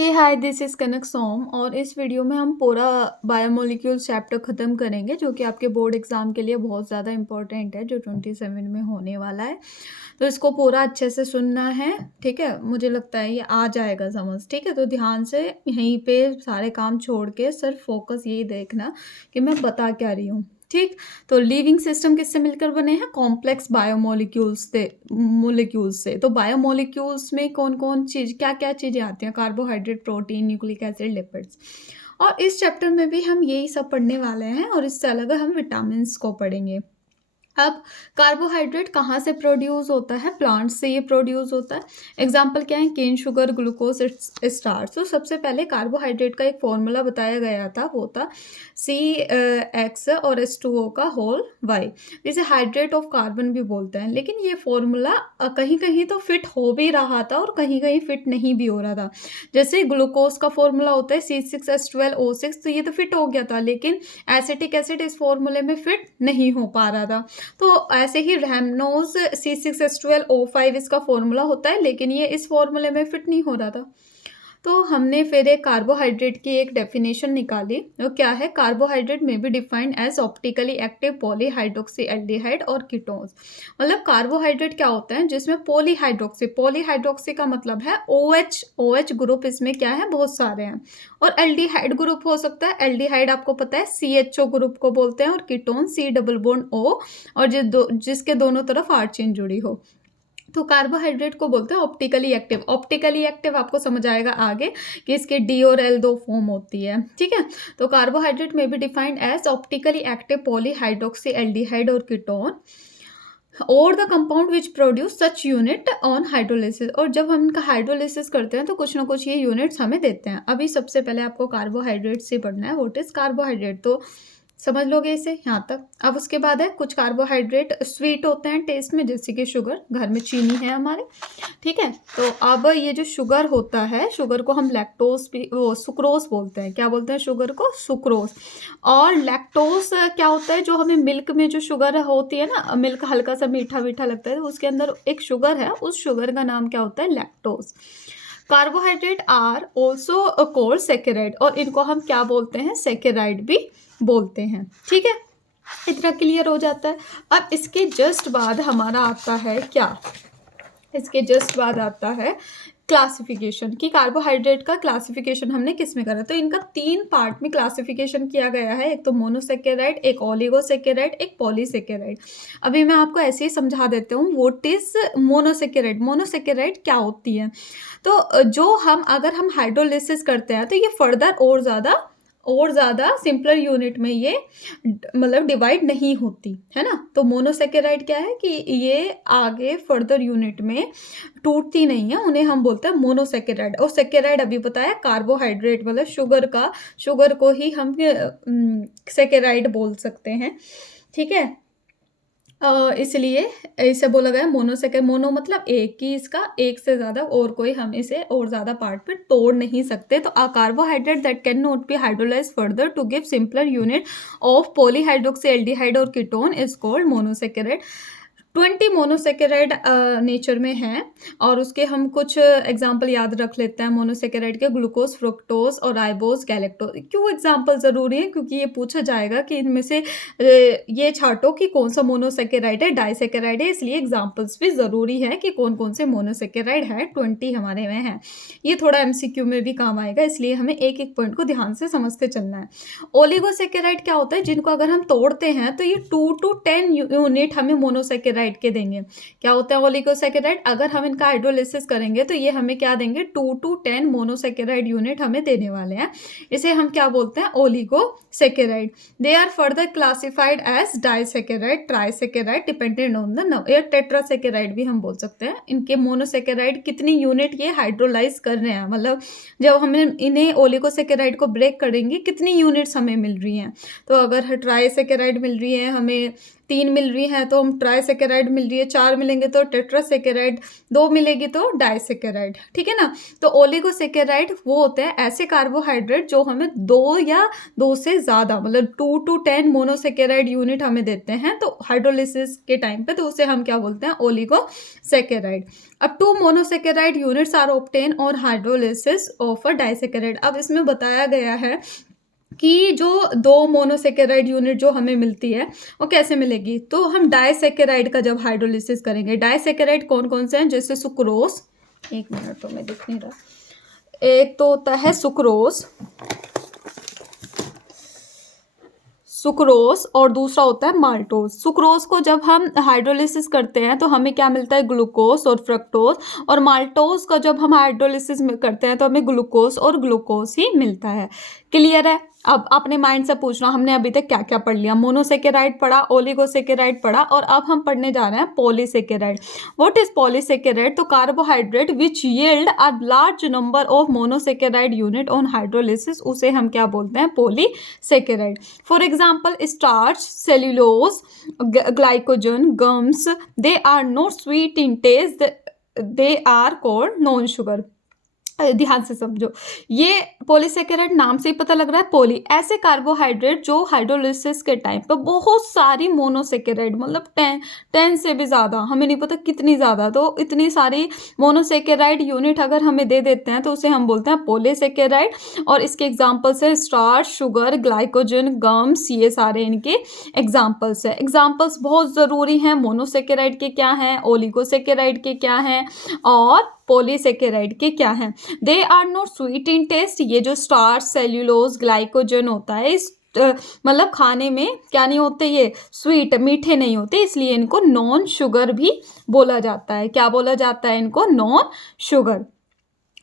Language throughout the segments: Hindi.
हे हाय, दिस इज़ कनक सोम और इस वीडियो में हम पूरा बायोमोलिक्यूल्स चैप्टर ख़त्म करेंगे जो कि आपके बोर्ड एग्ज़ाम के लिए बहुत ज़्यादा इम्पोर्टेंट है जो 27 में होने वाला है। तो इसको पूरा अच्छे से सुनना है, ठीक है? मुझे लगता है ये आ जाएगा समझ, ठीक है? तो ध्यान से यहीं पे सारे काम छोड़ के सिर्फ फ़ोकस यही देखना कि मैं बता क्या रही हूँ, ठीक? तो लिविंग सिस्टम किससे मिलकर बने हैं? कॉम्प्लेक्स बायोमोलिक्यूल्स से मोलिक्यूल्स से। तो बायोमोलिक्यूल्स में कौन-कौन चीज़ क्या-क्या चीज़ें आती हैं? Carbohydrate, protein, nucleic acid, lipids. और इस चैप्टर में भी हम यही सब पढ़ने वाले हैं और इससे अलग हम विटामिन्स को पढ़ेंगे। अब कार्बोहाइड्रेट कहाँ से प्रोड्यूस होता है? प्लांट से ये प्रोड्यूस होता है। एग्जाम्पल क्या है? केन, शुगर, ग्लूकोज, स्टार्च। तो सबसे पहले कार्बोहाइड्रेट का एक फॉर्मूला बताया गया था, वो था CX और H2O का होल Y, जिसे हाइड्रेट ऑफ कार्बन भी बोलते हैं। लेकिन ये फॉर्मूला कहीं कहीं तो फिट हो भी रहा था और कहीं कहीं फिट नहीं भी हो रहा था। जैसे ग्लूकोज का फॉर्मूला होता है C6H12O6, तो ये तो फिट हो गया था, लेकिन एसिटिक एसिड इस फॉर्मूले में फिट नहीं हो पा रहा था। तो ऐसे ही रैमनोज C6H12O5 इसका फॉर्मूला होता है, लेकिन ये इस फॉर्मूले में फिट नहीं हो रहा था। तो हमने फिर एक कार्बोहाइड्रेट की एक डेफिनेशन निकाली। वो क्या है? Carbohydrate may be defined as optically active polyhydroxy aldehyde और कीटोन्स। मतलब कार्बोहाइड्रेट क्या होता है? जिसमें पॉलीहाइड्रोक्सी का मतलब है OH ग्रुप इसमें क्या है? बहुत सारे हैं। और एल्डिहाइड ग्रुप हो सकता है। एल्डिहाइड आपको पता है CHO ग्रुप को बोलते हैं, और ketone C double bond O, और जिसके दोनों तरफ आर चेन जुड़ी हो। तो कार्बोहाइड्रेट को बोलते हैं ऑप्टिकली एक्टिव। ऑप्टिकली एक्टिव आपको समझ आएगा आगे कि इसके D और L दो फॉर्म होती है, ठीक है? तो carbohydrate may be defined as optically active polyhydroxy aldehyde और कीटोन और the compound which produce such unit on hydrolysis. और जब हम इनका हाइड्रोलिसिस करते हैं तो कुछ ना कुछ ये यूनिट्स हमें देते हैं। अभी सबसे पहले आपको कार्बोहाइड्रेट से पढ़ना है, व्हाट इज कार्बोहाइड्रेट, तो समझ लोगे इसे यहाँ तक। अब उसके बाद है कुछ कार्बोहाइड्रेट स्वीट होते हैं टेस्ट में, जैसे कि शुगर, घर में चीनी है हमारे, ठीक है? तो अब ये जो शुगर होता है, शुगर को हम लैक्टोज भी, वो सुक्रोज बोलते हैं। क्या बोलते हैं शुगर को? सुक्रोज। और लैक्टोज क्या होता है? जो हमें मिल्क में जो शुगर होती है ना, मिल्क हल्का सा मीठा मीठा लगता है, तो उसके अंदर एक शुगर है, उस शुगर का नाम क्या होता है? Lactose. Carbohydrate are also called saccharide, और इनको हम क्या बोलते हैं? सेकेराइड भी बोलते हैं, ठीक है? इतना क्लियर हो जाता है। अब इसके जस्ट बाद हमारा आता है क्या? इसके जस्ट बाद आता है क्लासिफिकेशन, कि कार्बोहाइड्रेट का क्लासिफिकेशन हमने किस में करा। तो इनका 3 पार्ट में क्लासिफिकेशन किया गया है। एक तो मोनोसेकेराइड, एक ओलिगोसेकेराइड, एक पॉलीसेकेराइड। अभी मैं आपको ऐसे ही समझा देती हूँ व्हाट इज मोनोसेकेराइड। मोनोसेकेराइड क्या होती है? तो जो अगर हम हाइड्रोलिसिस करते हैं तो ये फर्दर और ज़्यादा सिंपलर यूनिट में ये मतलब डिवाइड नहीं होती, है ना? तो मोनोसेकेराइड क्या है कि ये आगे फर्दर यूनिट में टूटती नहीं है, उन्हें हम बोलते हैं मोनोसेकेराइड। और सेकेराइड अभी बताया कार्बोहाइड्रेट, मतलब शुगर को ही हम सेकेराइड बोल सकते हैं, ठीक है? इसलिए इसे बोला गया मोनो मतलब एक ही, इसका एक से ज़्यादा और कोई हम इसे और ज़्यादा पार्ट में तोड़ नहीं सकते। तो a carbohydrate that can not be hydrolysed further to give simpler unit of polyhydroxy aldehyde और ketone is called monosaccharide. 20 monosaccharide nature में हैं, और उसके हम कुछ एग्जाम्पल याद रख लेते हैं मोनोसेकेराइड के। ग्लूकोज, फ्रुक्टोज और राइबोज, गैलेक्टोज। क्यों एग्जाम्पल ज़रूरी है? क्योंकि ये पूछा जाएगा कि इनमें से ये छांटो कि कौन सा मोनोसेकेराइड है, डाइसेकेराइड है, इसलिए एग्जाम्पल्स भी ज़रूरी है कि कौन कौन से मोनोसेकेराइड है। 20 हमारे में है। ये थोड़ा MCQ में भी काम आएगा, इसलिए हमें एक एक पॉइंट को ध्यान से समझते चलना है। ओलिगोसेकेराइड क्या होता है? जिनको अगर हम तोड़ते हैं तो ये 2 to 10 यूनिट हमें मोनोसेकेराइड के देंगे। क्या होता है ओलिगोसेकेराइड? अगर हम इनका हाइड्रोलिसिस करेंगे तो ये हमें क्या देंगे? 2 to 10 मोनोसेकेराइड यूनिट हमें देने वाले हैं। इसे हम क्या बोलते हैं? Oligosaccharide. They are further classified as disaccharide, trisaccharide, dependent on the number, या टेट्रासेकेराइड भी हम बोल सकते हैं। इनके मोनोसेकेराइड कितनी यूनिट ये हाइड्रोलाइज कर रहे हैं, मतलब जब हम इन्हें ओलिगोसेकेराइड को ब्रेक करेंगे कितनी यूनिट्स हमें मिल रही हैं। तो अगर ट्राइसेकेराइड मिल रही है हमें 3 मिल रही हैं तो हम ट्राइसेकेराइड मिल रही है, 4 मिलेंगे तो टेट्रासेकेराइड, 2 मिलेगी तो डाइसेकेराइड, ठीक है ना। तो ओलिगोसेकेराइड वो होते हैं ऐसे कार्बोहाइड्रेट जो हमें 2 या 2 से ज़्यादा मतलब 2 to 10 मोनोसेकेराइड यूनिट हमें देते हैं तो हाइड्रोलिसिस के टाइम पे, तो उसे हम क्या बोलते हैं, ओलिगोसेकेराइड। अब 2 मोनोसेकेराइड यूनिट्स आर ऑब्टेन और हाइड्रोलिसिस ऑफ अ डाइसेकेराइड। अब इसमें बताया गया है कि जो 2 मोनोसेकेराइड यूनिट जो हमें मिलती है वो कैसे मिलेगी, तो हम डाइसेकेराइड का जब हाइड्रोलिसिस करेंगे, डाइसेकेराइड कौन कौन से हैं, जैसे सुक्रोज, 1 मिनट तो मैं दिख नहीं रहा, एक तो होता है सुक्रोज, सुक्रोज और दूसरा होता है माल्टोज। सुक्रोज को जब हम हाइड्रोलिसिस करते हैं तो हमें क्या मिलता है, ग्लूकोज और फ्रक्टोज, और माल्टोज का जब हम हाइड्रोलिसिस करते हैं तो हमें ग्लूकोज और ग्लूकोज ही मिलता है। क्लियर है। अब अपने माइंड से पूछना, हमने अभी तक क्या क्या पढ़ लिया, मोनोसेकेराइड पढ़ा, ओलिगोसेकेराइड पढ़ा, और अब हम पढ़ने जा रहे हैं पॉलीसेकेराइड। व्हाट इज पॉलीसेकेराइड, तो carbohydrate which yield a large number of monosaccharide unit on hydrolysis, उसे हम क्या बोलते हैं, polysaccharide. For example starch, cellulose, glycogen, gums, they are not sweet in taste, they are called non sugar. ध्यान से समझो, ये पॉलीसेकेराइड नाम से ही पता लग रहा है, पॉली, ऐसे कार्बोहाइड्रेट जो हाइड्रोलिसिस के टाइम पे बहुत सारी मोनोसेकेराइड, मतलब 10 से भी ज़्यादा, हमें नहीं पता कितनी ज़्यादा, तो इतनी सारी मोनोसेकेराइड यूनिट अगर हमें दे देते हैं तो उसे हम बोलते हैं पॉलीसेकेराइड। और इसके एग्जाम्पल्स है स्टार्च, शुगर, ग्लाइकोजन, गम्स, ये सारे इनके एग्जाम्पल्स है। एग्जाम्पल्स बहुत ज़रूरी हैं, मोनोसेकेराइड के क्या हैं, ओलिगोसेकेराइड के क्या हैं, और पॉलीसेकेराइड के क्या हैं। They are not sweet in taste, ये जो स्टार्च, सेल्यूलोज, ग्लाइकोजन होता है, इस मतलब खाने में क्या नहीं होते, ये स्वीट, मीठे नहीं होते, इसलिए इनको नॉन शुगर भी बोला जाता है। क्या बोला जाता है इनको, नॉन शुगर।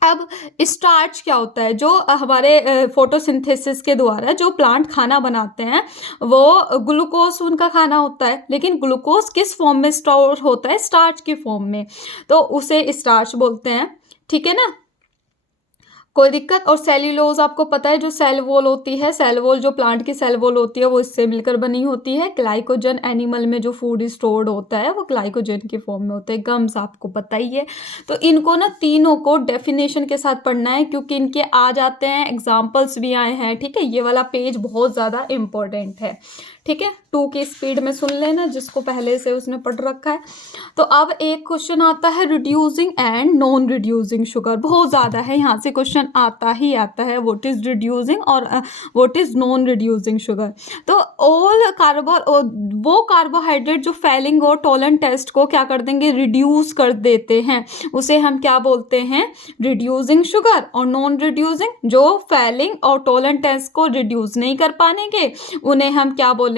अब स्टार्च क्या होता है, जो हमारे फोटोसिंथेसिस के द्वारा जो प्लांट खाना बनाते हैं वो ग्लूकोज उनका खाना होता है, लेकिन ग्लूकोज किस फॉर्म में स्टोर होता है, स्टार्च के फॉर्म में, तो उसे स्टार्च बोलते हैं, ठीक है ना, कोई दिक्कत। और सेल्यूलोज आपको पता है जो सेल वॉल होती है, सेल वॉल जो प्लांट की सेल वॉल होती है वो इससे मिलकर बनी होती है। ग्लाइकोजन एनिमल में जो फूड स्टोर्ड होता है वो ग्लाइकोजन के फॉर्म में होता है। गम्स आपको पता ही है। तो इनको ना तीनों को डेफिनेशन के साथ पढ़ना है क्योंकि इनके आ जाते हैं, एग्जाम्पल्स भी आए हैं, ठीक है। ये वाला पेज बहुत ज़्यादा इंपॉर्टेंट है, ठीक है। 2 की स्पीड में सुन लेना जिसको पहले से उसने पढ़ रखा है। तो अब एक क्वेश्चन आता है reducing and non reducing sugar, बहुत ज़्यादा है, यहाँ से क्वेश्चन आता ही आता है, व्हाट इज रिड्यूसिंग और what is non reducing sugar. तो ऑल वो कार्बोहाइड्रेट जो फेलिंग और टॉलन टेस्ट को क्या कर देंगे, रिड्यूस कर देते हैं, उसे हम क्या बोलते हैं, रिड्यूसिंग शुगर। और नॉन रिड्यूसिंग जो फेलिंग और टॉलन टेस्ट को रिड्यूस नहीं कर पाएंगे उन्हें हम क्या बोलेंगे,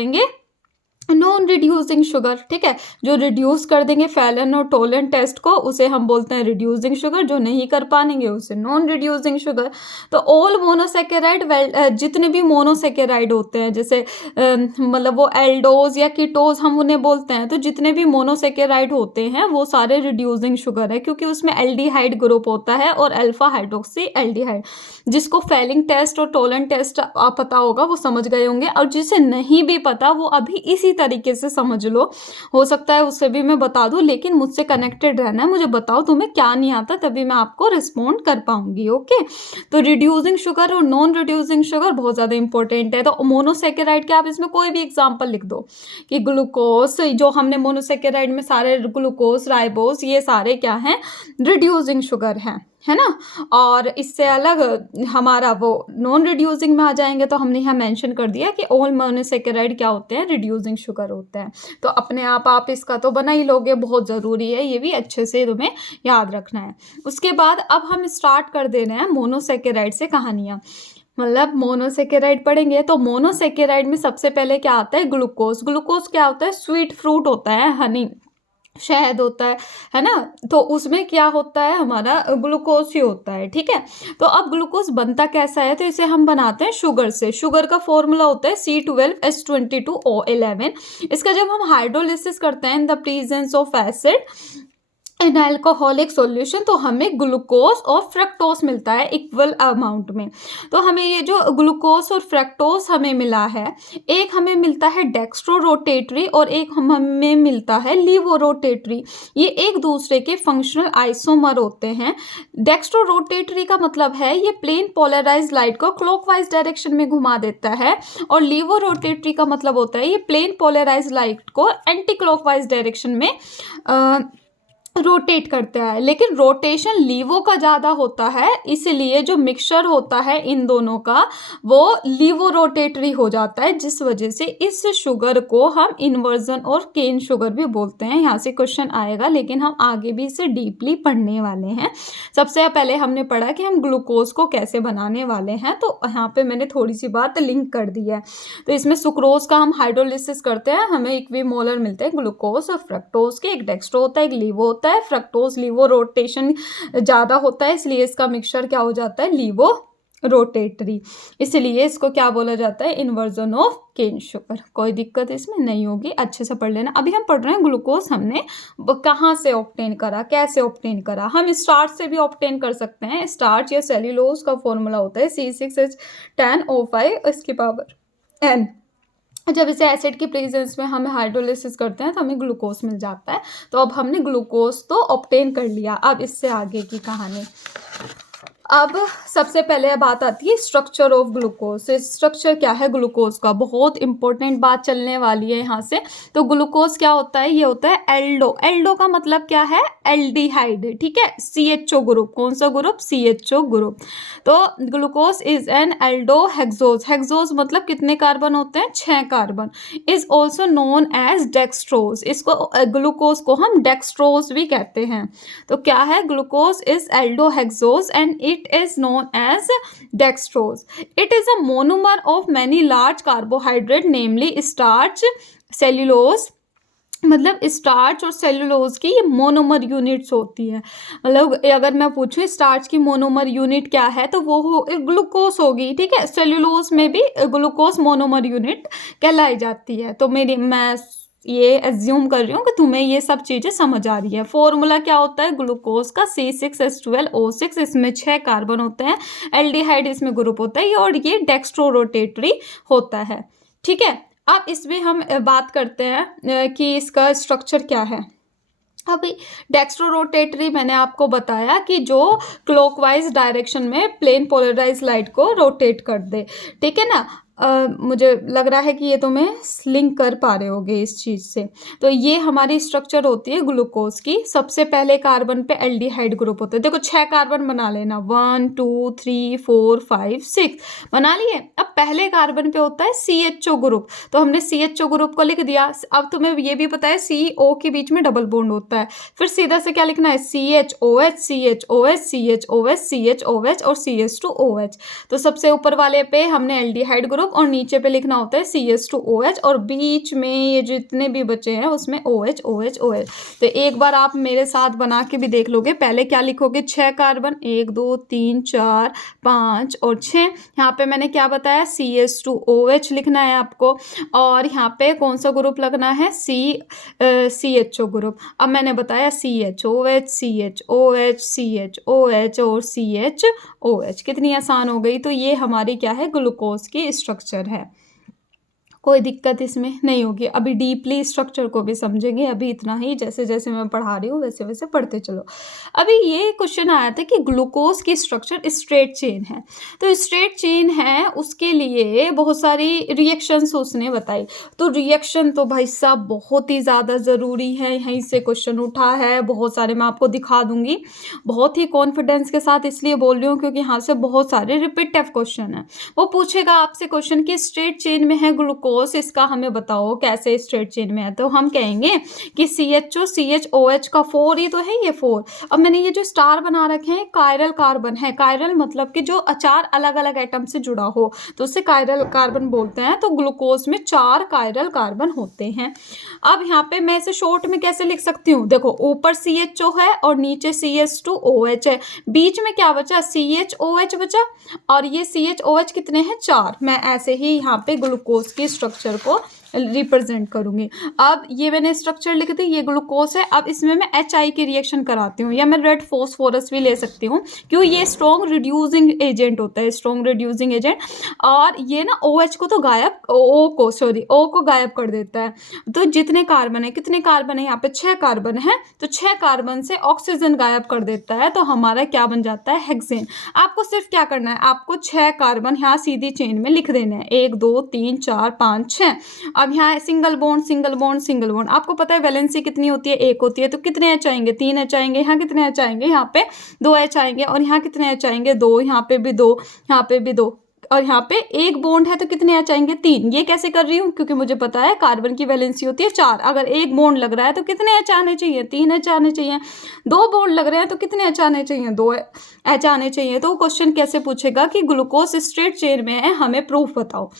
नॉन रिड्यूसिंग शुगर, ठीक है। जो रिड्यूस कर देंगे फैलन और टोलन टेस्ट को उसे हम बोलते हैं रिड्यूसिंग शुगर, जो नहीं कर पाएंगे उसे नॉन रिड्यूसिंग शुगर। तो ऑल मोनोसेकेराइड, जितने भी मोनोसेकेराइड होते हैं, जैसे मतलब वो एल्डोज या कीटोज हम उन्हें बोलते हैं, तो जितने भी मोनोसेकेराइड होते हैं वो सारे रिड्यूसिंग शुगर है क्योंकि उसमें एल्डिहाइड ग्रुप होता है और अल्फा हाइड्रोक्सी एल्डिहाइड। जिसको फेलिंग टेस्ट और टोलन टेस्ट आप पता होगा वो समझ गए होंगे, और जिसे नहीं भी पता वो अभी इसी तरीके से समझ लो, हो सकता है उससे भी मैं बता दूं, लेकिन मुझसे कनेक्टेड रहना है, मुझे बताओ तुम्हें क्या नहीं आता तभी मैं आपको रिस्पॉन्ड कर पाऊंगी, ओके। तो रिड्यूसिंग शुगर और नॉन रिड्यूसिंग शुगर बहुत ज़्यादा इंपॉर्टेंट है। तो मोनोसेकेराइड के आप इसमें कोई भी एग्जांपल लिख दो कि ग्लूकोज, जो हमने मोनोसेकेराइड में सारे ग्लूकोज, राइबोज, ये सारे क्या हैं, रिड्यूसिंग शुगर हैं, है ना। और इससे अलग हमारा वो नॉन रिड्यूसिंग में आ जाएंगे तो हमने यहाँ मेंशन कर दिया कि ऑल मोनोसेकेराइड क्या होते हैं, रिड्यूसिंग शुगर होते हैं। तो अपने आप इसका तो बना ही लोगे, बहुत ज़रूरी है, ये भी अच्छे से तुम्हें याद रखना है। उसके बाद अब हम स्टार्ट कर दे रहे हैं मोनोसेकेराइड से कहानियाँ, मतलब मोनोसेकेराइड पढ़ेंगे। तो मोनोसेकेराइड में सबसे पहले क्या आता है, ग्लूकोज। ग्लूकोज क्या होता है, स्वीट फ्रूट होता है, हनी, शहद होता है ना। तो उसमें क्या होता है, हमारा ग्लूकोज ही होता है, ठीक है। तो अब ग्लूकोज बनता कैसा है, तो इसे हम बनाते हैं शुगर से। शुगर का फॉर्मूला होता है C12H22O11। इसका जब हम हाइड्रोलिसिस करते हैं in the presence of acid, in alcoholic solution, तो हमें ग्लूकोज और फ्रक्टोज मिलता है इक्वल अमाउंट में। तो हमें ये जो ग्लूकोज और फ्रक्टोज हमें मिला है, एक हमें मिलता है डेक्स्ट्रो रोटेटरी और एक हमें मिलता है लीवो रोटेटरी। ये एक दूसरे के फंक्शनल आइसोमर होते हैं। डेक्स्ट्रो रोटेटरी का मतलब है ये प्लेन पोलराइज लाइट को क्लॉकवाइज डायरेक्शन में घुमा देता है, और लीवो रोटेटरी का मतलब होता है ये प्लेन पोलराइज लाइट को एंटी क्लॉकवाइज डायरेक्शन में रोटेट करता है। लेकिन रोटेशन लीवो का ज़्यादा होता है, इसलिए जो मिक्सचर होता है इन दोनों का वो लीवो रोटेटरी हो जाता है, जिस वजह से इस शुगर को हम इन्वर्जन और केन शुगर भी बोलते हैं। यहाँ से क्वेश्चन आएगा, लेकिन हम आगे भी इसे डीपली पढ़ने वाले हैं। सबसे पहले हमने पढ़ा कि हम ग्लूकोज को कैसे बनाने वाले हैं, तो यहाँ पे मैंने थोड़ी सी बात लिंक कर दी है। तो इसमें सुक्रोज का हम हाइड्रोलिसिस करते हैं, हमें इक्विमोलर मिलते हैं ग्लूकोज और फ्रक्टोज के। एक डेक्स्ट्रो होता है, एक लीवो होता है। फ्रक्टोज लीवो रोटेशन ज़्यादा होता है, इसलिए इसका मिक्सचर क्या हो जाता है, लीवो रोटेटरी। इसलिए इसको क्या बोला जाता है, इन्वर्जन ऑफ केन शुगर। कोई दिक्कत इसमें नहीं होगी, अच्छे से पढ़ लेना। अभी हम पढ़ रहे हैं ग्लूकोज हमने कहाँ से ऑब्टेन करा, कैसे ऑब्टेन करा। हम स्टार्च से भी ऑब्टेन कर सकते हैं। स्टार्च या सेल्यूलोज का फॉर्मूला होता है C6H10O5 इसकी पावर n। जब इसे एसिड की प्रेजेंस में हम हाइड्रोलिसिस करते हैं तो हमें ग्लूकोज मिल जाता है। तो अब हमने ग्लूकोज तो ऑब्टेन कर लिया। अब इससे आगे की कहानी, अब सबसे पहले बात आती है स्ट्रक्चर ऑफ ग्लूकोज। स्ट्रक्चर क्या है ग्लूकोज का, बहुत इंपॉर्टेंट बात चलने वाली है यहाँ से। तो ग्लूकोज क्या होता है, ये होता है एल्डो। एल्डो का मतलब क्या है, एल्डिहाइड, ठीक है। CHO ग्रुप, कौन सा ग्रुप, CHO ग्रुप। तो glucose is an aldo hexose. Hexose मतलब कितने कार्बन होते हैं, 6 carbon. Is also known as dextrose. इसको ग्लूकोज को हम डेक्सट्रोज भी कहते हैं। तो क्या है, glucose is aldo hexose and it is known as dextrose. It is a monomer of many large carbohydrate, namely starch, cellulose। मतलब स्टार्च और सेलुलोज की ये मोनोमर यूनिट्स होती है। मतलब अगर मैं पूछूं स्टार्च की मोनोमर यूनिट क्या है, तो वो हो ग्लूकोज होगी, ठीक है। सेलुलोज में भी ग्लूकोज मोनोमर यूनिट कहलाई जाती है। तो मैं ये एज्यूम कर रही हूँ कि तुम्हें ये सब चीज़ें समझ आ रही है। फॉर्मूला क्या होता है ग्लूकोज का, C6H12O6। इसमें 6 कार्बन होते हैं। एल्डिहाइड इसमें ग्रुप होता है, और ये डेक्स्ट्रो रोटेटरी होता है, ठीक है। अब इसमें हम बात करते हैं कि इसका स्ट्रक्चर क्या है। अभी डेक्स्ट्रो रोटेटरी मैंने आपको बताया कि जो क्लॉकवाइज डायरेक्शन में प्लेन पोलराइज लाइट को रोटेट कर दे, ठीक है ना। मुझे लग रहा है कि ये तुम्हें लिंक कर पा रहे होगे इस चीज़ से। तो ये हमारी स्ट्रक्चर होती है ग्लूकोज की। सबसे पहले कार्बन पे एल्डिहाइड ग्रुप होता है। देखो 6 कार्बन बना लेना, 1 2 3 4 5 6 बना लिए। अब पहले कार्बन पे होता है CHO ग्रुप, तो हमने CHO ग्रुप को लिख दिया। अब तुम्हें ये भी पता है CO के बीच में डबल बॉन्ड होता है। फिर सीधा से क्या लिखना है, CHOH CHOH CHOH CHOH और CH2OH। तो सबसे ऊपर वाले पे हमने एल्डिहाइड ग्रुप और नीचे पे लिखना होता है CH2OH, और बीच में ये जितने भी बचे हैं उसमें OH OH OH। तो एक बार आप मेरे साथ बना के भी देख लोगे। पहले क्या लिखोगे, 6 कार्बन, 1 2 3 4 5 और 6। यहाँ पे मैंने क्या बताया, CH2OH लिखना है आपको, और यहाँ पे कौन सा ग्रुप लगना है, CHO ग्रुप। अब मैंने बताया CHOH CHOH CHOH और CHOH। कितनी आसान हो गई। तो ये हमारी क्या है, ग्लूकोज की स्ट्रक्चर है। कोई दिक्कत इसमें नहीं होगी। अभी डीपली स्ट्रक्चर को भी समझेंगे। अभी इतना ही, जैसे जैसे मैं पढ़ा रही हूँ वैसे वैसे पढ़ते चलो। अभी ये क्वेश्चन आया था कि ग्लूकोज की स्ट्रक्चर स्ट्रेट चेन है। तो स्ट्रेट चेन है, उसके लिए बहुत सारी रिएक्शंस उसने बताई। तो रिएक्शन तो भाई साहब बहुत ही ज़्यादा ज़रूरी है। यहीं से क्वेश्चन उठा है, बहुत सारे मैं आपको दिखा दूंगी। बहुत ही कॉन्फिडेंस के साथ इसलिए बोल रही हूँ क्योंकि यहाँ से बहुत सारे रिपीटिव क्वेश्चन है। वो पूछेगा आपसे क्वेश्चन कि स्ट्रेट चेन में है ग्लूकोज, इसका हमें बताओ कैसे स्ट्रेट चेन में है। तो हम कहेंगे कि CHO CHOH का 4 ही तो है, ये 4। अब मैंने ये जो स्टार बना रखे हैं कायरल कार्बन है। कायरल मतलब कि जो 4 अलग अलग एटम से जुड़ा हो, तो उसे कायरल कार्बन बोलते हैं। तो ग्लूकोज में 4 कायरल कार्बन होते हैं। अब यहाँ पे मैं इसे शॉर्ट में कैसे लिख सकती हूँ, देखो ऊपर CHO है और नीचे CH2OH है, बीच में क्या बचा, CHOH बचा, और ये CHOH कितने हैं, 4। मैं ऐसे ही यहाँ पे ग्लूकोज की स्ट्रक्चर को रिप्रेजेंट करूँगी। अब ये मैंने स्ट्रक्चर लिख दी, ये ग्लूकोज है। अब इसमें मैं HI की रिएक्शन कराती हूँ, या मैं रेड फॉस्फोरस भी ले सकती हूँ, क्यों, ये स्ट्रॉन्ग रिड्यूसिंग एजेंट होता है, स्ट्रॉन्ग रिड्यूसिंग एजेंट। और ये ना OH को तो गायब, O को गायब कर देता है। तो जितने कार्बन है, कितने कार्बन है यहाँ पे, 6 कार्बन है, तो 6 कार्बन से ऑक्सीजन गायब कर देता है, तो हमारा क्या बन जाता है, हेक्सेन। आपको सिर्फ क्या करना है, आपको 6 कार्बन यहाँ सीधी चेन में लिख देने हैं, 1 2 3 4 5 6। अब यहाँ single bond single bond single bond, आपको पता है वैलेंसी कितनी होती है, 1 होती है, तो कितने H आएंगे, 3 H आएंगे। यहाँ कितने H आएंगे, यहाँ पे 2 H आएंगे। और यहाँ कितने H आएंगे, 2, यहाँ पे भी 2, यहाँ पे भी 2। और यहाँ पे एक बॉन्ड है तो कितने H आएंगे, 3। ये कैसे कर रही हूँ, क्योंकि मुझे पता है कार्बन की वैलेंसी होती है 4। अगर एक बॉन्ड लग रहा है तो कितने H आने चाहिए, 3 H आने चाहिए। 2 बॉन्ड लग रहे हैं तो कितने H आने चाहिए, 2 H आने चाहिए। तो क्वेश्चन कैसे पूछेगा कि ग्लूकोज स्ट्रेट चेन में है, हमें प्रूफ बताओ।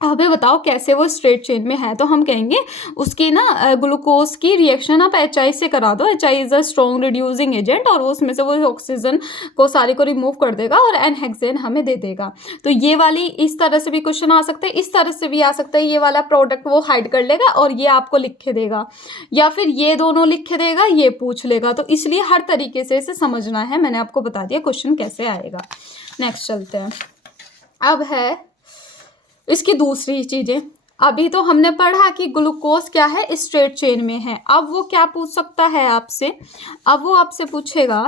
हमें बताओ कैसे वो स्ट्रेट चेन में है। तो हम कहेंगे उसकी ना ग्लूकोज की रिएक्शन आप HI से करा दो। HI is a strong reducing agent, और उसमें से वो ऑक्सीजन को सारे को रिमूव कर देगा और N-हेक्सेन हमें दे देगा। तो ये वाली इस तरह से भी क्वेश्चन आ सकते हैं, इस तरह से भी आ सकता है। ये वाला प्रोडक्ट वो हाइड कर लेगा और ये आपको लिख के देगा, या फिर ये दोनों लिख के देगा, ये पूछ लेगा। तो इसलिए हर तरीके से इसे समझना है। मैंने आपको बता दिया क्वेश्चन कैसे आएगा। नेक्स्ट चलते हैं। अब है इसकी दूसरी चीजें। अभी तो हमने पढ़ा कि ग्लूकोज क्या है, स्ट्रेट चेन में है। अब वो क्या पूछ सकता है आपसे, अब वो आपसे पूछेगा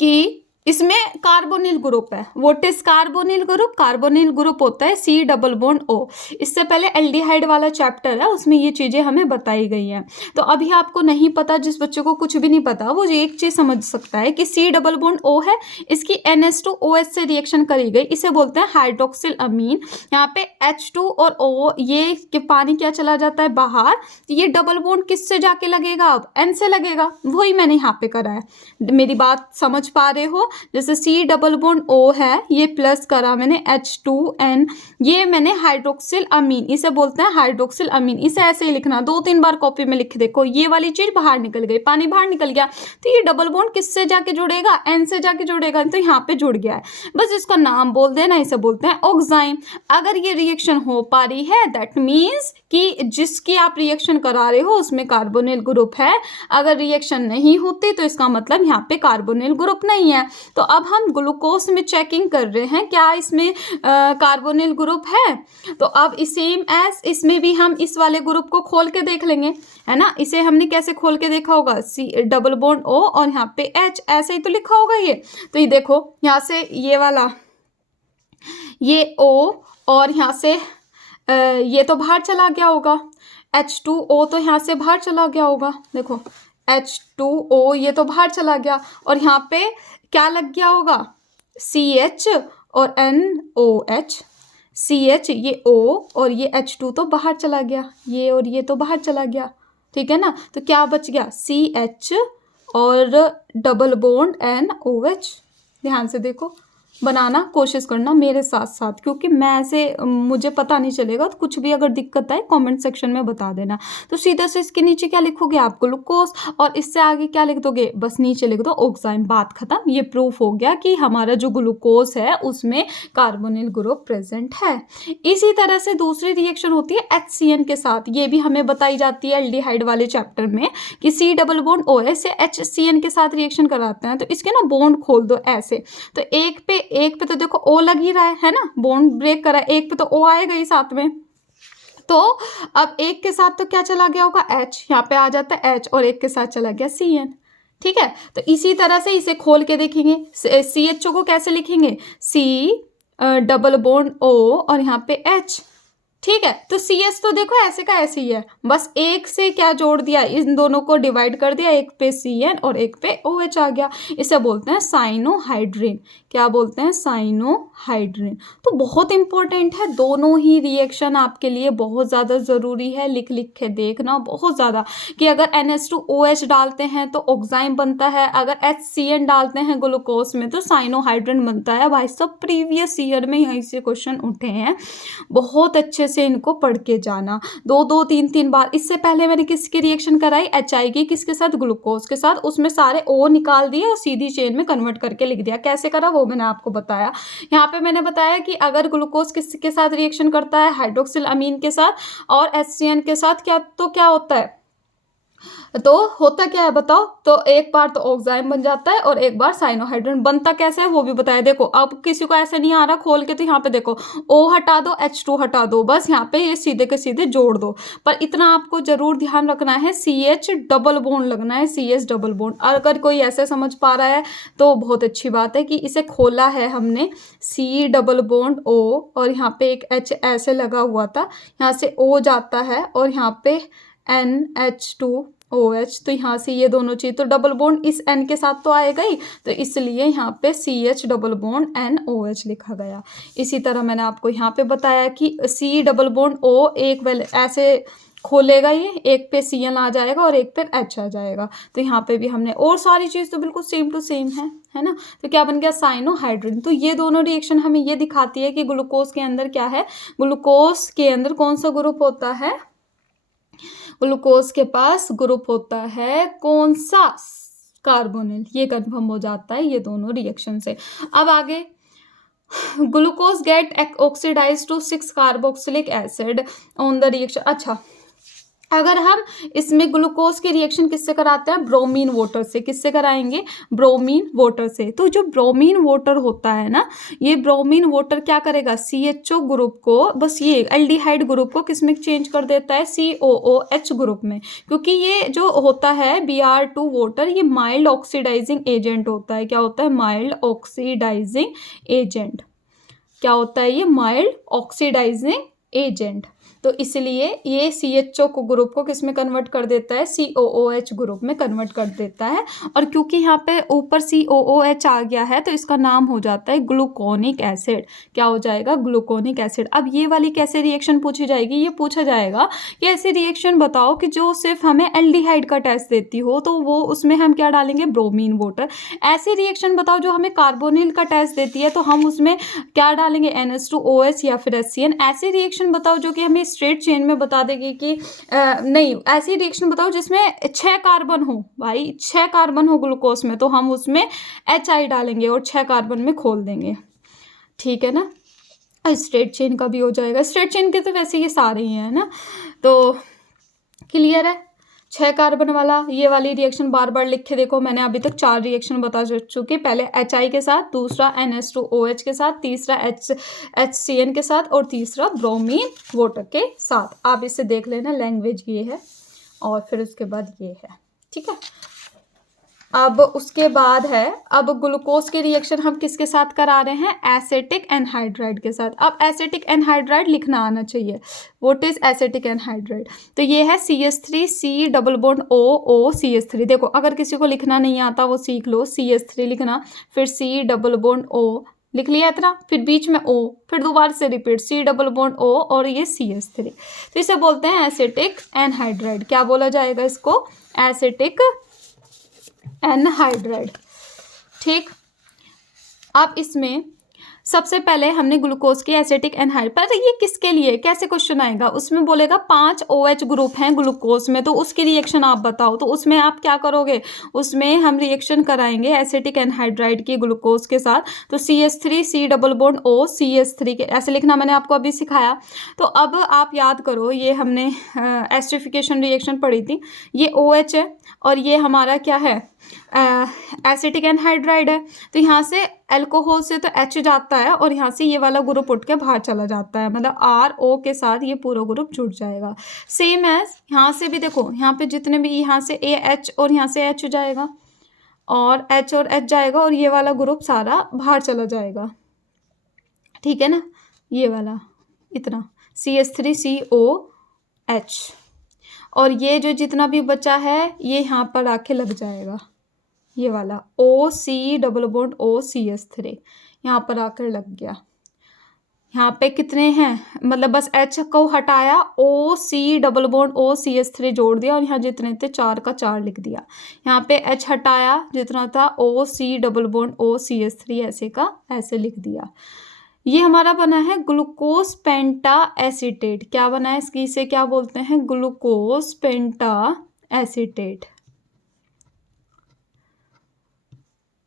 कि इसमें कार्बोनिल ग्रुप है। What is carbonyl group, carbonyl group होता है C डबल बॉन्ड O। इससे पहले एल्डिहाइड वाला चैप्टर है, उसमें ये चीजें हमें बताई गई हैं। तो अभी आपको नहीं पता, जिस बच्चे को कुछ भी नहीं पता, वो एक चीज समझ सकता है कि C डबल बॉन्ड O है, इसकी NH2OH से रिएक्शन करी गई, इसे बोलते हैं हाइड्रोक्सिल अमीन। यहाँ पे H2 और O, ये कि पानी क्या चला जाता है बाहर, तो ये डबल बॉन्ड किससे जाके लगेगा, अब N से लगेगा। वही मैंने यहाँ पे करा है, मेरी बात समझ पा रहे हो। जैसे C डबल बॉन्ड O है, ये प्लस करा मैंने H2N, ये मैंने हाइड्रोक्सिल अमीन, इसे बोलते हैं हाइड्रोक्सिल अमीन। इसे ऐसे ही लिखना, 2-3 बार कॉपी में लिख देखो। ये वाली चीज बाहर निकल गई, पानी बाहर निकल गया, तो ये डबल बॉन्ड किससे जाके जुड़ेगा, N से जाके जुड़ेगा, तो यहाँ पे जुड़ गया है। बस इसका नाम बोल देना, इसे बोलते हैं ऑक्साइम। अगर ये रिएक्शन हो पा रही है, दैट मीन्स कि जिसकी आप रिएक्शन करा रहे हो उसमें कार्बोनिल ग्रुप है। अगर रिएक्शन नहीं होती तो इसका मतलब यहाँ पे कार्बोनिल ग्रुप नहीं है। तो अब हम ग्लूकोज में चेकिंग कर रहे हैं क्या इसमें कार्बोनिल ग्रुप है। तो अब सेम एज इसमें भी हम इस वाले ग्रुप को खोल के देख लेंगे, है ना। इसे हमने कैसे खोल के देखा होगा, C डबल बॉन्ड O और यहाँ पे H, ऐसे ही तो लिखा होगा ये। तो ये देखो यहाँ से ये वाला, ये O, और यहाँ से ये तो बाहर चला गया होगा, H2O तो यहाँ से बाहर चला गया होगा। देखो H2O ये तो बाहर चला गया, और यहाँ पे क्या लग गया होगा, CH और NOH। CH ये O और ये H2 तो बाहर चला गया, ये और ये तो बाहर चला गया, ठीक है ना। तो क्या बच गया, CH और डबल बॉन्ड NOH। ध्यान से देखो, बनाना कोशिश करना मेरे साथ साथ, क्योंकि मैं ऐसे मुझे पता नहीं चलेगा। तो कुछ भी अगर दिक्कत आए कमेंट सेक्शन में बता देना। तो सीधा से इसके नीचे क्या लिखोगे आप, ग्लूकोज, और इससे आगे क्या लिख दोगे, बस नीचे लिख दो ऑक्साइम। बात खत्म। ये प्रूफ हो गया कि हमारा जो ग्लूकोज है उसमें कार्बोनिल ग्रुप प्रेजेंट है। इसी तरह से दूसरी रिएक्शन होती है HCN के साथ, ये भी हमें बताई जाती है एल्डिहाइड वाले चैप्टर में, कि C डबल बॉन्ड OH से HCN के साथ रिएक्शन कराते हैं। तो इसके ना बॉन्ड खोल दो ऐसे, तो एक पे तो देखो O लग ही रहा है ना, बॉन्ड ब्रेक करा, एक पे तो O आएगा ही साथ में। तो अब एक के साथ तो क्या चला गया होगा, H, यहाँ पे आ जाता है H, और एक के साथ चला गया CN, ठीक है। तो इसी तरह से इसे खोल के देखेंगे, CHO को कैसे लिखेंगे, C डबल बॉन्ड O और यहाँ पे H, ठीक है। तो CS तो देखो ऐसे का ऐसे ही है, बस एक से क्या जोड़ दिया, इन दोनों को डिवाइड कर दिया, एक पे CN और एक पे OH आ गया। इसे बोलते हैं साइनोहाइड्रिन। क्या बोलते हैं, साइनोहाइड्रिन। तो बहुत इंपॉर्टेंट है, दोनों ही रिएक्शन आपके लिए बहुत ज़्यादा ज़रूरी है। लिख लिख के देखना बहुत ज़्यादा, कि अगर NH2OH डालते हैं तो ऑक्साइम बनता है, अगर HCN डालते हैं ग्लूकोज में तो साइनोहाइड्रिन बनता है। भाई सब प्रीवियस ईयर में यहीं से क्वेश्चन उठे हैं, बहुत अच्छे से इनको पढ़ के जाना, 2-2 3-3 बार। इससे पहले मैंने किसकी रिएक्शन कराई, HI की, किसके साथ, ग्लूकोज के साथ। उसमें सारे O निकाल दिए और सीधी चेन में कन्वर्ट करके लिख दिया। कैसे करा वो वो मैंने आपको बताया। यहाँ पे मैंने बताया कि अगर ग्लूकोज किसके साथ रिएक्शन करता है, हाइड्रोक्सिल अमीन के साथ और HCN के साथ, क्या होता है, तो होता क्या है बताओ। तो एक बार तो ऑक्साइम बन जाता है और एक बार साइनोहाइड्रिन बनता कैसे है वो भी बताया। देखो अब किसी को ऐसा नहीं आ रहा खोल के, तो यहाँ पे देखो O हटा दो, H2 हटा दो, बस यहाँ पे ये सीधे के सीधे जोड़ दो। पर इतना आपको जरूर ध्यान रखना है, CH डबल बॉन्ड लगना है, CS डबल बॉन्ड। अगर कोई ऐसे समझ पा रहा है तो बहुत अच्छी बात है कि इसे खोला है हमने, C डबल बॉन्ड O और यहाँ पे एक H ऐसे लगा हुआ था, यहाँ से O जाता है और यहाँ पे NH2OH, तो यहाँ से ये दोनों चीज, तो डबल बॉन्ड इस N के साथ तो आएगा ही, तो इसलिए यहाँ पे CH डबल बॉन्ड NOH लिखा गया। इसी तरह मैंने आपको यहाँ पे बताया कि C डबल बॉन्ड O एक वेल ऐसे खोलेगा, ये एक पे Cl आ जाएगा और एक पे H आ जाएगा, तो यहाँ पे भी हमने, और सारी चीज तो बिल्कुल सेम टू सेम है ना। तो क्या बन गया, साइनोहाइड्रिन। तो ये दोनों रिएक्शन हमें ये दिखाती है कि ग्लूकोज के अंदर क्या है, ग्लूकोज के अंदर कौन सा ग्रुप होता है, ग्लूकोज के पास ग्रुप होता है कौन सा, कार्बोनिल। ये कंफर्म हो जाता है ये दोनों रिएक्शन से। अब आगे, glucose get oxidise to 6 carboxylic acid on the reaction. अच्छा, अगर हम इसमें ग्लूकोज के रिएक्शन किससे कराते हैं, ब्रोमीन वाटर से। किससे कराएंगे, ब्रोमीन वाटर से। तो जो ब्रोमीन वाटर होता है ना, ये ब्रोमीन वाटर क्या करेगा, CHO ग्रुप को, बस ये एल्डिहाइड ग्रुप को किसमें चेंज कर देता है, COOH ग्रुप में। क्योंकि ये जो होता है Br2 वाटर, ये माइल्ड ऑक्सीडाइजिंग एजेंट होता है। क्या होता है, माइल्ड ऑक्सीडाइजिंग एजेंट। क्या होता है ये, माइल्ड ऑक्सीडाइजिंग एजेंट। तो इसलिए ये CHO को ग्रुप को किस में कन्वर्ट कर देता है, COOH ग्रुप में कन्वर्ट कर देता है। और क्योंकि यहाँ पे ऊपर COOH आ गया है तो इसका नाम हो जाता है ग्लूकोनिक एसिड। क्या हो जाएगा, ग्लूकोनिक एसिड। अब ये वाली कैसे रिएक्शन पूछी जाएगी, ये पूछा जाएगा कि ऐसी रिएक्शन बताओ कि जो सिर्फ हमें एल्डिहाइड का टेस्ट देती हो, तो वो उसमें हम क्या डालेंगे, ब्रोमीन वाटर। ऐसी रिएक्शन बताओ जो हमें कार्बोनिल का टेस्ट देती है, तो हम उसमें क्या डालेंगे, NH2OH या फिर HCN। ऐसी रिएक्शन बताओ जो कि हमें स्ट्रेट चेन में बता देगी कि नहीं, ऐसी रिएक्शन बताओ जिसमें 6 कार्बन हो, भाई 6 कार्बन हो ग्लूकोज में, तो हम उसमें HI डालेंगे और 6 कार्बन में खोल देंगे। ठीक है ना, स्ट्रेट चेन का भी हो जाएगा। स्ट्रेट चेन के तो वैसे ये सारे ही हैं ना, तो क्लियर है। 6 कार्बन वाला ये वाली रिएक्शन बार बार लिख के देखो, मैंने अभी तक 4 रिएक्शन बता चुकी। पहले HI के साथ, दूसरा NH2OH के साथ, तीसरा HCN के साथ और तीसरा ब्रोमीन वाटर के साथ। आप इसे देख लेना, लैंग्वेज ये है और फिर उसके बाद ये है। ठीक है, अब उसके बाद है, अब ग्लूकोज के रिएक्शन हम किसके साथ करा रहे हैं, एसिटिक एनहाइड्राइड के साथ। अब एसिटिक एनहाइड्राइड लिखना आना चाहिए। व्हाट इज एसिटिक एनहाइड्राइड, तो ये है CH3 C double bond O CH3। देखो अगर किसी को लिखना नहीं आता वो सीख लो, CH3 लिखना, फिर C डबल बॉन्ड O लिख लिया इतना, फिर बीच में O, फिर दोबारा से repeat C double bond O और ये CH3। तो इसे बोलते हैं एसिटिक एनहाइड्राइड। क्या बोला जाएगा इसको, एसिटिक एनहाइड्राइड। ठीक, अब इसमें सबसे पहले हमने ग्लूकोज की एसिटिक एनहाइड, पर ये किसके लिए, कैसे क्वेश्चन आएगा, उसमें बोलेगा 5 OH ग्रुप हैं ग्लूकोज में, तो उसकी रिएक्शन आप बताओ। तो उसमें आप क्या करोगे, उसमें हम रिएक्शन कराएंगे एसिटिक एनहाइड्राइड की ग्लूकोज के साथ। तो CH3 C double bond O CH3 के ऐसे लिखना मैंने आपको अभी सिखाया। तो अब आप याद करो, ये हमने एस्टरिफिकेशन रिएक्शन पढ़ी थी, ये OH है और ये हमारा क्या है, एसिटिक एनहाइड्राइड है। तो यहाँ से अल्कोहल से तो H जाता है और यहाँ से ये वाला ग्रुप उठ के बाहर चला जाता है, मतलब RO के साथ ये पूरा ग्रुप जुड़ जाएगा। सेम एज यहाँ से भी देखो, यहाँ पे जितने भी, यहाँ से AH और यहाँ से H जाएगा और H और H जाएगा और ये वाला ग्रुप सारा बाहर चला जाएगा। ठीक है ना, ये वाला इतना CH3COH, और ये जो जितना भी बचा है ये यहाँ पर आके लग जाएगा, ये वाला OC double bond O CH3 यहाँ पर आकर लग गया। यहाँ पे कितने हैं, मतलब बस H को हटाया, OC double bond O CH3 जोड़ दिया और यहाँ जितने थे 4 का 4 लिख दिया। यहाँ पे H हटाया, जितना था OC double bond O CH3 ऐसे का ऐसे लिख दिया। ये हमारा बना है ग्लूकोज पेंटा एसीटेट। क्या बना है इसकी, इसे क्या बोलते हैं, ग्लूकोज पेंटा एसीटेट।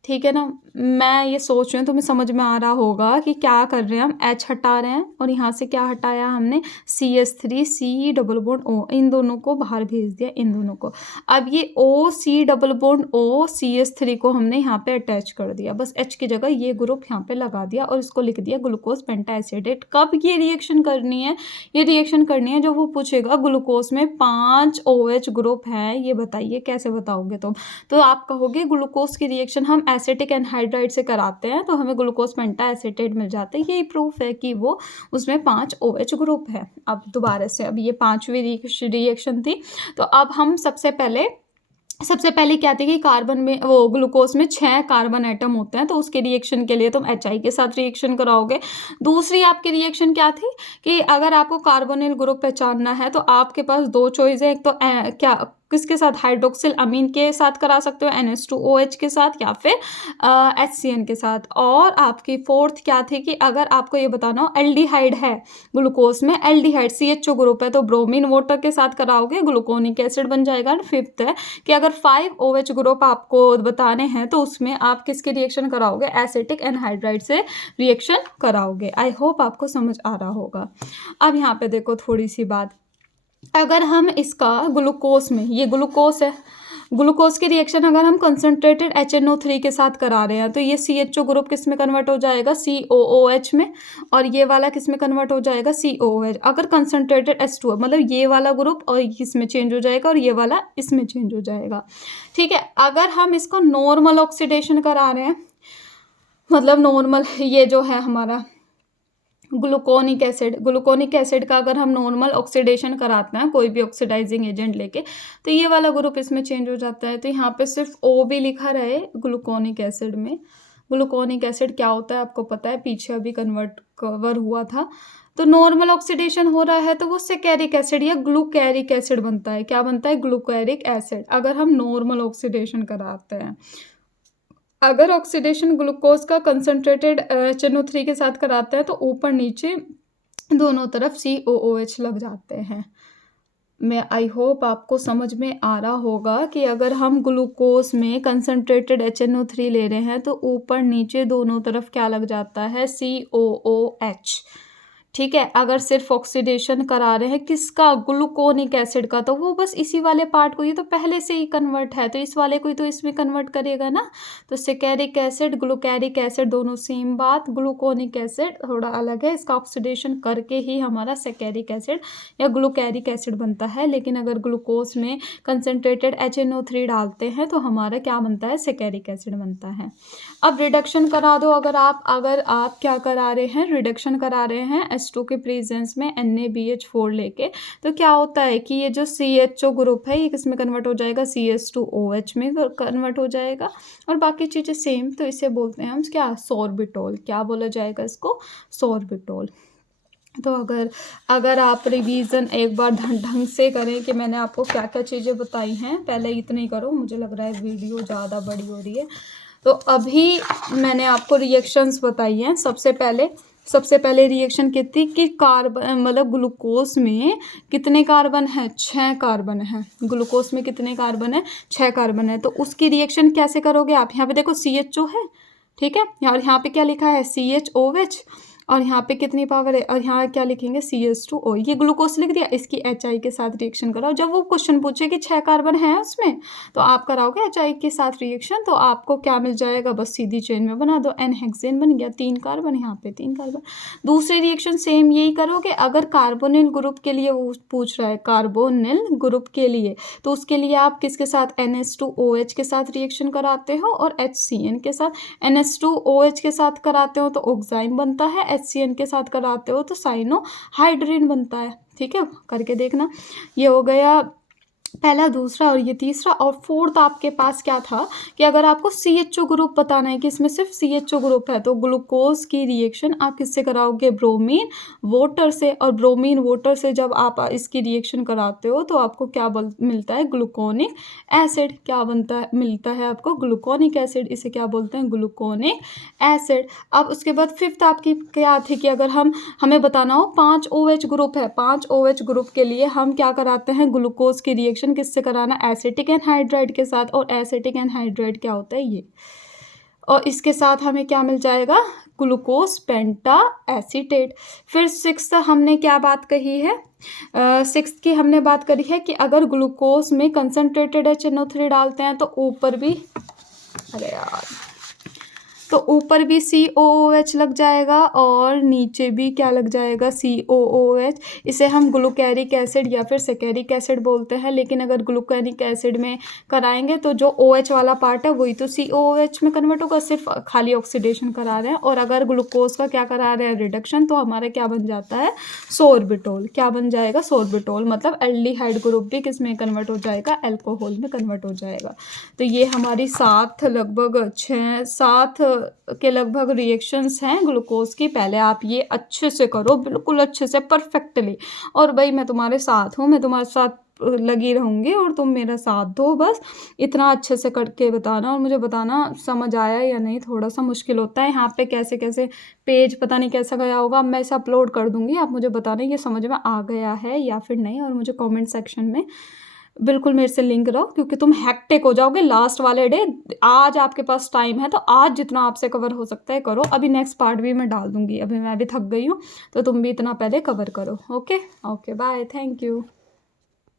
ठीक है ना, मैं ये सोच रही हूँ तुम्हें समझ में आ रहा होगा कि क्या कर रहे हैं हम। H हटा रहे हैं और यहाँ से क्या हटाया हमने, CH3 C double bond O, इन दोनों को बाहर भेज दिया, इन दोनों को। अब ये O C double bond O CH3 को हमने यहाँ पे अटैच कर दिया, बस H की जगह ये ग्रुप यहाँ पे लगा दिया और इसको लिख दिया ग्लूकोज पेंटाएसिडेट। कब ये रिएक्शन करनी है, ये रिएक्शन करनी है जब वो पूछेगा ग्लूकोज में 5 OH ग्रुप है, ये बताइए कैसे बताओगे तुम। तो आप कहोगे ग्लूकोज की रिएक्शन हम एसिटिक एनहाइड्राइड से कराते हैं तो हमें ग्लूकोज पेंटाएसिटेट मिल जाता है, यही प्रूफ है कि वो उसमें 5 OH ग्रुप है। अब दोबारा से, अब ये 5वीं रिएक्शन थी, तो अब हम सबसे पहले क्या थी कि कार्बन में, वो ग्लूकोज में 6 कार्बन एटम होते हैं, तो उसके रिएक्शन के लिए तुम HI के साथ रिएक्शन कराओगे। दूसरी आपकी रिएक्शन क्या थी कि अगर आपको कार्बोनिल ग्रुप पहचानना है तो आपके पास 2 चॉइस है, एक तो क्या किसके साथ, हाइड्रोक्सिल अमीन के साथ करा सकते हो NH2OH के साथ, या फिर HCN के साथ। और आपकी फोर्थ क्या थी कि अगर आपको ये बताना हो एल्डिहाइड है ग्लूकोज में, एल्डिहाइड CHO ग्रुप है, तो ब्रोमीन वाटर के साथ कराओगे, ग्लूकोनिक एसिड बन जाएगा। और फिफ्थ है कि अगर 5 OH ग्रुप आपको बताने हैं तो उसमें आप किसके रिएक्शन कराओगे, एसिटिक एनहाइड्राइड से रिएक्शन कराओगे। आई होप आपको समझ आ रहा होगा। अब यहाँ पे देखो थोड़ी सी बात, अगर हम इसका ग्लूकोज में, ये ग्लूकोज है, ग्लूकोज की रिएक्शन अगर हम कंसनट्रेटेड HNO3 के साथ करा रहे हैं तो ये CHO ग्रुप किस में कन्वर्ट हो जाएगा, COOH में, और ये वाला किस में कन्वर्ट हो जाएगा, COOH। अगर कंसनट्रेटेड H2O, मतलब ये वाला ग्रुप और इसमें चेंज हो जाएगा और ये वाला इसमें चेंज हो जाएगा। ठीक है, अगर हम इसको नॉर्मल ऑक्सीडेशन करा रहे हैं, मतलब नॉर्मल ये जो है हमारा ग्लूकोनिक एसिड का अगर हम नॉर्मल ऑक्सीडेशन कराते हैं कोई भी ऑक्सीडाइजिंग एजेंट लेके, तो ये वाला ग्रुप इसमें चेंज हो जाता है। तो यहाँ पे सिर्फ O भी लिखा रहे ग्लूकोनिक एसिड में। ग्लूकोनिक एसिड क्या होता है आपको पता है, पीछे अभी कवर हुआ था। तो नॉर्मल ऑक्सीडेशन हो रहा है तो वो सेकेरिक एसिड या ग्लूकैरिक एसिड बनता है। क्या बनता है, ग्लूकैरिक एसिड, अगर हम नॉर्मल ऑक्सीडेशन कराते हैं। अगर ऑक्सीडेशन ग्लूकोज का कंसनट्रेटेड HNO3 के साथ कराते हैं तो ऊपर नीचे दोनों तरफ COOH लग जाते हैं। मैं आई होप आपको समझ में आ रहा होगा कि अगर हम ग्लूकोज में कंसनट्रेटेड HNO3 ले रहे हैं तो ऊपर नीचे दोनों तरफ क्या लग जाता है, COOH। ठीक है, अगर सिर्फ ऑक्सीडेशन करा रहे हैं किसका, ग्लूकोनिक एसिड का, तो वो बस इसी वाले पार्ट को, ये तो पहले से ही कन्वर्ट है तो इस वाले को ही तो इसमें कन्वर्ट करेगा ना। तो सेकेरिक एसिड, ग्लूकैरिक एसिड दोनों सेम बात, ग्लूकोनिक एसिड थोड़ा अलग है, इसका ऑक्सीडेशन करके ही हमारा सेकेरिक एसिड या ग्लूकैरिक एसिड बनता है। लेकिन अगर ग्लूकोज में कंसनट्रेटेड HNO3 डालते हैं तो हमारा क्या बनता है, सेकेरिक एसिड बनता है। अब रिडक्शन करा दो, अगर आप क्या करा रहे हैं, रिडक्शन करा रहे हैं H2 के प्रेजेंस में NaBH4 लेके, तो क्या होता है कि ये जो CHO ग्रुप है ये किस में कन्वर्ट हो जाएगा, CH2OH में कन्वर्ट हो जाएगा और बाकी चीज़ें सेम। तो इसे बोलते हैं हम क्या, सॉर्बिटॉल। क्या बोला जाएगा इसको, सॉर्बिटॉल। तो अगर आप रिवीजन एक बार ढंग से करें कि मैंने आपको क्या क्या चीज़ें बताई हैं, पहले इतनी करो, मुझे लग रहा है वीडियो ज़्यादा बड़ी हो रही है। तो अभी मैंने आपको रिएक्शंस बताई हैं। सबसे पहले रिएक्शन कितनी कि कार्बन, मतलब ग्लूकोज में कितने कार्बन है, 6 कार्बन है। ग्लूकोज में कितने कार्बन है, 6 कार्बन है। तो उसकी रिएक्शन कैसे करोगे आप, यहाँ पे देखो CHO है, ठीक है, और यहाँ पे क्या लिखा है, CHOH, और यहाँ पे कितनी पावर है, और यहाँ क्या लिखेंगे, CH2O। ये ग्लूकोज लिख दिया, इसकी HI के साथ रिएक्शन कराओ। जब वो क्वेश्चन पूछे कि 6 कार्बन है उसमें, तो आप कराओगे HI के साथ रिएक्शन, तो आपको क्या मिल जाएगा, बस सीधी चेन में बना दो, N हेक्सेन बन गया, 3 कार्बन, यहाँ पे 3 कार्बन। दूसरी रिएक्शन सेम यही करोगे। अगर कार्बोनिल ग्रुप के लिए वो पूछ रहा है, कार्बोनिल ग्रुप के लिए, तो उसके लिए आप किसके साथ, NH2OH के साथ रिएक्शन कराते हो और HCN के साथ। NH2OH के साथ कराते हो तो ऑक्साइन बनता है, HCN के साथ कराते हो तो साइनोहाइड्रिन बनता है। ठीक है, करके देखना। ये हो गया पहला, दूसरा और ये तीसरा। और फोर्थ आपके पास क्या था कि अगर आपको CHO ग्रुप बताना है कि इसमें सिर्फ CHO ग्रुप है, तो ग्लूकोज की रिएक्शन आप किससे कराओगे, ब्रोमीन वाटर से। और ब्रोमीन वाटर से जब आप इसकी रिएक्शन कराते हो तो आपको क्या मिलता है, ग्लूकोनिक एसिड। क्या बनता है, मिलता है आपको ग्लूकोनिक एसिड, इसे क्या बोलते हैं, ग्लूकोनिक एसिड। अब उसके बाद फिफ्थ आपकी क्या थी कि अगर हमें बताना हो 5 OH ग्रुप है, 5 OH ग्रुप के लिए हम क्या कराते हैं, ग्लूकोज की रिएक्शन किससे कराना, एसिटिक एनहाइड्राइड के साथ। और एसिटिक एनहाइड्राइड क्या होता है, ये। और इसके साथ हमें क्या मिल जाएगा, ग्लूकोज पेंटा एसीटेट। फिर सिक्स्थ हमने क्या बात कही है, सिक्स्थ की हमने बात करी है कि अगर ग्लूकोज में कंसनट्रेटेड HNO3 डालते हैं तो ऊपर भी, अरे यार, तो ऊपर भी COOH लग जाएगा और नीचे भी क्या लग जाएगा, COOH। इसे हम ग्लूकेरिक एसिड या फिर सेकेरिक एसिड बोलते हैं। लेकिन अगर ग्लूकेरिक एसिड में कराएंगे तो जो OH वाला पार्ट है वही तो COOH में कन्वर्ट होगा, सिर्फ खाली ऑक्सीडेशन करा रहे हैं। और अगर ग्लूकोज का क्या करा रहे हैं, रिडक्शन, तो हमारा क्या बन जाता है, सोर्बिटोल। क्या बन जाएगा, सोर्बिटोल। मतलब एल्डिहाइड ग्रुप भी किस में कन्वर्ट हो जाएगा, अल्कोहल में कन्वर्ट हो जाएगा। तो ये हमारी 7 लगभग 7 के लगभग रिएक्शंस हैं ग्लूकोज की। पहले आप ये अच्छे से करो, बिल्कुल अच्छे से, परफेक्टली। और भाई मैं तुम्हारे साथ हूँ, मैं तुम्हारे साथ लगी रहूँगी और तुम मेरा साथ दो। बस इतना अच्छे से करके बताना और मुझे बताना समझ आया या नहीं। थोड़ा सा मुश्किल होता है यहाँ पे, कैसे कैसे पेज पता नहीं कैसा गया होगा। अब मैं इसे अपलोड कर दूँगी, आप मुझे बताना ये समझ में आ गया है या फिर नहीं। और मुझे कमेंट सेक्शन में बिल्कुल मेरे से लिंक रहो, क्योंकि तुम हैक्टिक हो जाओगे लास्ट वाले डे। आज आपके पास टाइम है तो आज जितना आपसे कवर हो सकता है करो। अभी नेक्स्ट पार्ट भी मैं डाल दूँगी, अभी मैं भी थक गई हूँ, तो तुम भी इतना पहले कवर करो। Okay okay, bye, thank you.